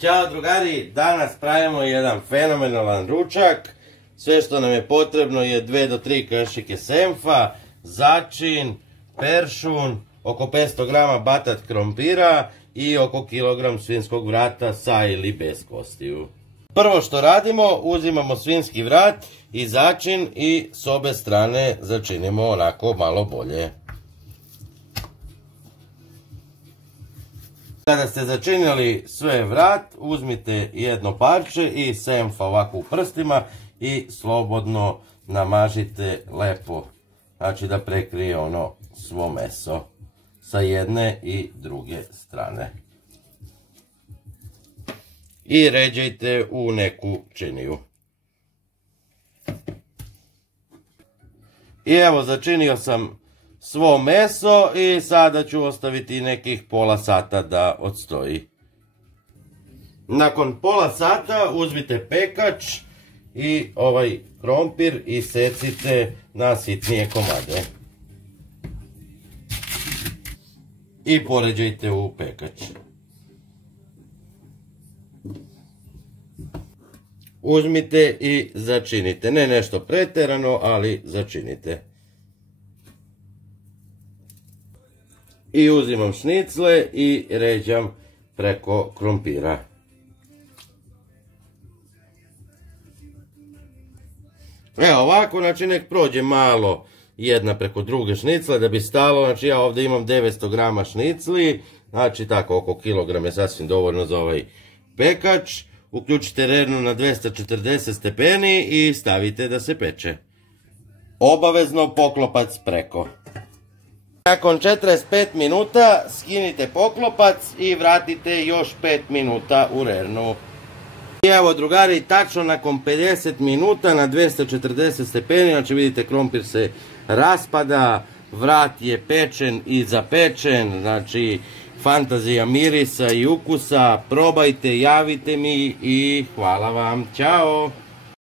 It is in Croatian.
Ćao drugari, danas pravimo jedan fenomenalan ručak. Sve što nam je potrebno je 2 do 3 kašike senfa, začin, peršun, oko 500 g batat krompira i oko kilogram svinjskog vrata sa ili bez kostiju. Prvo što radimo, uzimamo svinjski vrat i začin i s obe strane začinimo onako malo bolje. Kada ste začinili sve vrat, uzmite jedno parče i senfa ovako u prstima i slobodno namažite lepo. Znači da prekrije ono svo meso sa jedne i druge strane. I ređajte u neku činiju. I evo, začinio sam svo meso i sada ću ostaviti nekih pola sata da odstoji. Nakon pola sata uzmite pekač i ovaj krompir i secite na sitnije komade. I poređajte u pekač. Uzmite i začinite. Ne nešto pretjerano, ali začinite. I uzimam šnicle i ređam preko krompira. Evo ovako, znači nek prođe malo jedna preko druge šnicle da bi stalo. Znači ja ovdje imam 900 g šnicli, znači tako oko kilogram je sasvim dovoljno za ovaj pekač. Uključite rernu na 240 stepeni i stavite da se peče. Obavezno poklopac preko. Nakon 45 minuta skinite poklopac i vratite još 5 minuta u rernu. I evo drugari, tačno nakon 50 minuta na 240 stepeni, znači vidite krompir se raspada, vrat je pečen i zapečen, znači fantazija mirisa i ukusa. Probajte, javite mi i hvala vam, ćao!